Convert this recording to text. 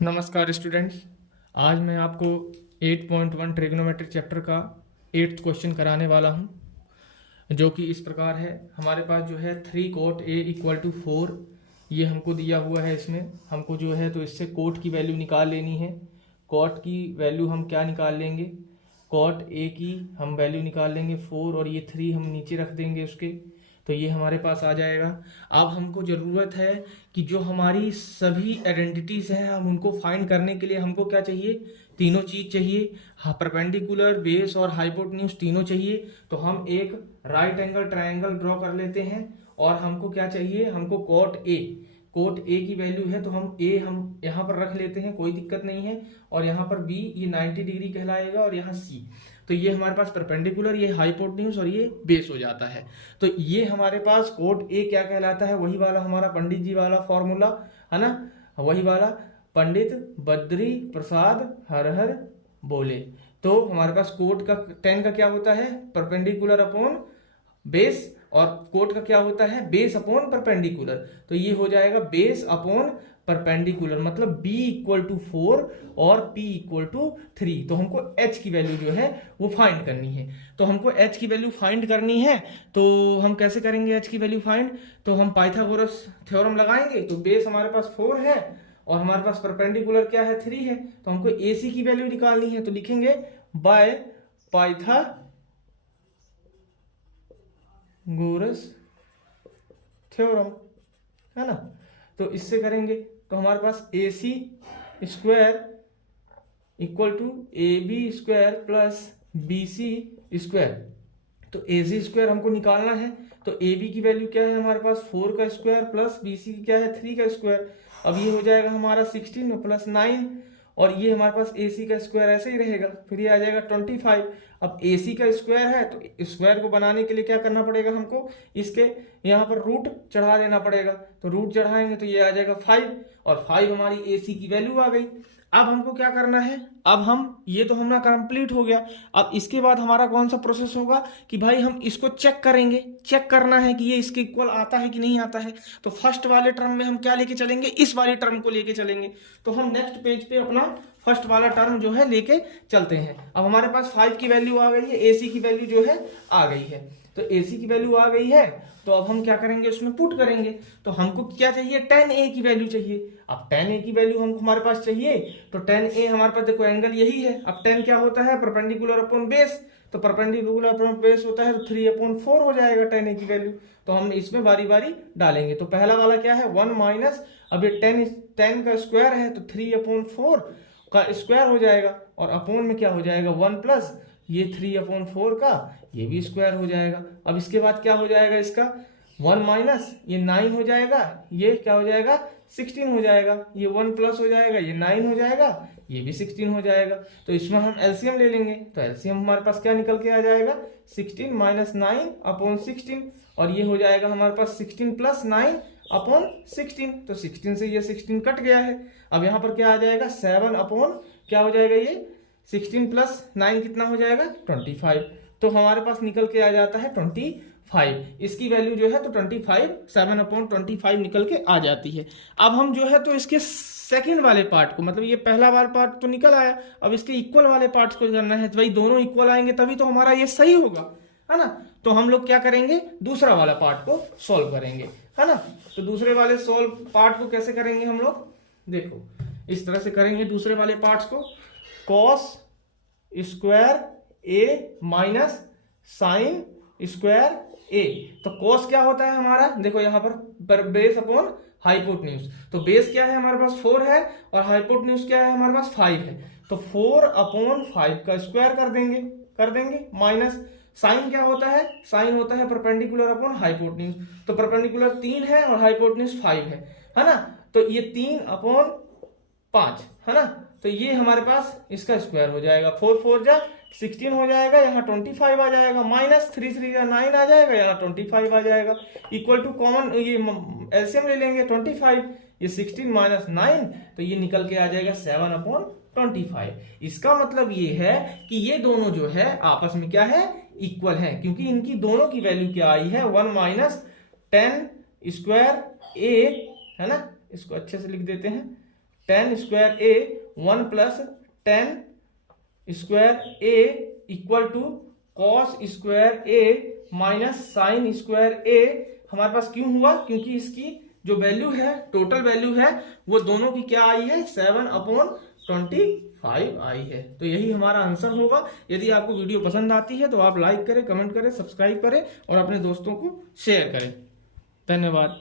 नमस्कार स्टूडेंट्स। आज मैं आपको 8.1 ट्रिग्नोमेट्री चैप्टर का 8th क्वेश्चन कराने वाला हूं, जो कि इस प्रकार है। हमारे पास जो है 3 cot a इक्वल टू 4 ये हमको दिया हुआ है। इसमें हमको जो है तो इससे कोट की वैल्यू निकाल लेनी है। कॉट की वैल्यू हम क्या निकाल लेंगे, कॉट a की हम वैल्यू निकाल लेंगे 4 और ये 3 हम नीचे रख देंगे उसके, तो ये हमारे पास आ जाएगा। अब हमको ज़रूरत है कि जो हमारी सभी आइडेंटिटीज़ हैं हम उनको फाइंड करने के लिए हमको क्या चाहिए, तीनों चीज़ चाहिए। हाँ, परपेंडिकुलर, बेस और हाइपोटेन्यूज तीनों चाहिए। तो हम एक राइट एंगल ट्रायंगल ड्रॉ कर लेते हैं और हमको क्या चाहिए, हमको कोट ए की वैल्यू है तो हम यहाँ पर रख लेते हैं, कोई दिक्कत नहीं है। और यहाँ पर बी ये 90 डिग्री कहलाएगा और यहाँ सी, तो ये हमारे पास परपेंडिकुलर, ये हाइपोटेन्यूज और ये बेस हो जाता है। तो ये हमारे पास कोट ए क्या कहलाता है, वही वाला हमारा पंडित जी वाला फॉर्मूला है ना, वही वाला पंडित बद्री प्रसाद हर हर बोले। तो हमारे पास कोट का 10 का क्या होता है, परपेंडिकुलर अपॉन बेस, और कोट का क्या होता है, बेस अपॉन परपेंडिकुलर। तो ये हो जाएगा बेस अपॉन परपेंडिकुलर, मतलब b इक्वल टू 4 और p इक्वल टू 3। तो हमको h की वैल्यू जो है वो फाइंड करनी है। तो हमको h की वैल्यू फाइंड करनी है, तो हम कैसे करेंगे h की वैल्यू फाइंड, तो हम पाइथागोरस थ्योरम लगाएंगे। तो बेस हमारे पास 4 है और हमारे पास परपेंडिकुलर क्या है, 3 है। तो हमको ac की वैल्यू निकालनी है, तो लिखेंगे बाय पाइथागोरस थ्योरम, है ना। तो इससे करेंगे तो हमारे पास A C square equal to A B square plus B C square. तो ए सी स्क्वायर हमको निकालना है, तो ए बी की वैल्यू क्या है हमारे पास 4 का स्क्वायर प्लस बी सी क्या है 3 का स्क्वायर। अब ये हो जाएगा हमारा 16 प्लस 9, और ये हमारे पास ए सी का स्क्वायर ऐसे ही रहेगा, फिर ये आ जाएगा 25। अब ए सी का स्क्वायर है तो स्क्वायर को बनाने के लिए क्या करना पड़ेगा हमको, इसके यहाँ पर रूट चढ़ा देना पड़ेगा। तो रूट चढ़ाएंगे तो ये आ जाएगा 5, और 5 हमारी ए सी की वैल्यू आ गई। अब हमको क्या करना है, अब हम ये तो हमारा कंप्लीट हो गया। अब इसके बाद हमारा कौन सा प्रोसेस होगा कि भाई हम इसको चेक करेंगे, चेक करना है कि ये इसके इक्वल आता है कि नहीं आता है। तो फर्स्ट वाले टर्म में हम क्या लेके चलेंगे, इस वाले टर्म को लेके चलेंगे। तो हम नेक्स्ट पेज पे अपना फर्स्ट वाला टर्म जो है लेके चलते हैं। अब हमारे पास 5 की वैल्यू आ गई है, ए सी की वैल्यू जो है आ गई है। तो ए सी की वैल्यू आ गई है, तो अब हम क्या करेंगे, उसमें पुट करेंगे। तो हमको क्या चाहिए, 10a की वैल्यू चाहिए। अब 10a की वैल्यू हमको हमारे पास चाहिए, तो 10a हमारे पास देखो एंगल यही है। अब 10 क्या होता है, परपेंडिकुलर अपॉन बेस, तो परपेंडिकुलर अपॉन बेस होता है तो 3/4 हो जाएगा 10a की वैल्यू। तो हम इसमें बारी बारी डालेंगे। तो पहला वाला क्या है 1 माइनस, अब ये 10 का स्क्वायर है तो 3/4 का स्क्वायर हो जाएगा, और अपॉन में क्या हो जाएगा 1 प्लस ये 3/4 का ये भी स्क्वायर हो जाएगा। अब इसके बाद क्या हो जाएगा, इसका 1 माइनस ये 9 हो जाएगा, ये क्या हो जाएगा 16 हो जाएगा, ये 1 प्लस हो जाएगा, ये 9 हो जाएगा, ये भी 16 हो जाएगा। तो इसमें हम एलसीएम ले लेंगे, तो एलसीएम हमारे पास क्या निकल के आ जाएगा 16 माइनस 9/16, और ये हो जाएगा हमारे पास 16 प्लस 9/16। तो 16 से ये 16 कट गया है। अब यहाँ पर क्या आ जाएगा 7 क्या हो जाएगा, ये 16 प्लस 9 कितना हो जाएगा 25। तो हमारे पास निकल के आ जाता है 25। इसकी वैल्यू जो है तो 25, 7/25 निकल के आ जाती है। अब हम जो है तो इसके सेकंड वाले पार्ट को, मतलब ये पहला वाला पार्ट तो निकल आया, अब इसके इक्वल वाले पार्ट्स को करना है। तो भाई दोनों इक्वल आएंगे तभी तो हमारा ये सही होगा, है ना। तो हम लोग क्या करेंगे, दूसरा वाला पार्ट को सॉल्व करेंगे, है ना। तो दूसरे वाले सॉल्व पार्ट को कैसे करेंगे हम लोग, देखो इस तरह से करेंगे दूसरे वाले पार्ट्स को। Cos square A minus sine square ए। तो कॉस क्या होता है हमारा, देखो यहाँ पर बेस अपॉन हाइपोटेन्यूज। तो बेस क्या है हमारे पास 4 है और हाइपोटेन्यूज क्या है हमारे पास 5 है। तो 4/5 का स्क्वायर कर देंगे माइनस साइन क्या होता है, साइन होता है परपेंडिकुलर अपॉन हाइपोटेन्यूज। तो परपेंडिकुलर 3 है और हाइपोटेन्यूज 5 है ना। तो ये 3/5 है ना। तो ये हमारे पास इसका स्क्वायर हो जाएगा, 4 4 जा 16 हो जाएगा, यहाँ 25 आ जाएगा, माइनस 3 3 जा 9 आ जाएगा, यहाँ 25 आ जाएगा। इक्वल टू कॉमन ये एलसीएम ले लेंगे 25, ये 16 माइनस 9, तो ये निकल के आ जाएगा 7/25। इसका मतलब ये है कि ये दोनों जो है आपस में क्या है, इक्वल है, क्योंकि इनकी दोनों की वैल्यू क्या आई है 1 माइनस 10 स्क्वायर ए, है ना। इसको अच्छे से लिख देते हैं ten square A 1 plus ten square A equal to cos square A minus sine square A हमारे पास क्यों हुआ, क्योंकि इसकी जो वैल्यू है, टोटल वैल्यू है, वो दोनों की क्या आई है, 7/25 आई है। तो यही हमारा आंसर होगा। यदि आपको वीडियो पसंद आती है तो आप लाइक करें, कमेंट करें, सब्सक्राइब करें और अपने दोस्तों को शेयर करें। धन्यवाद।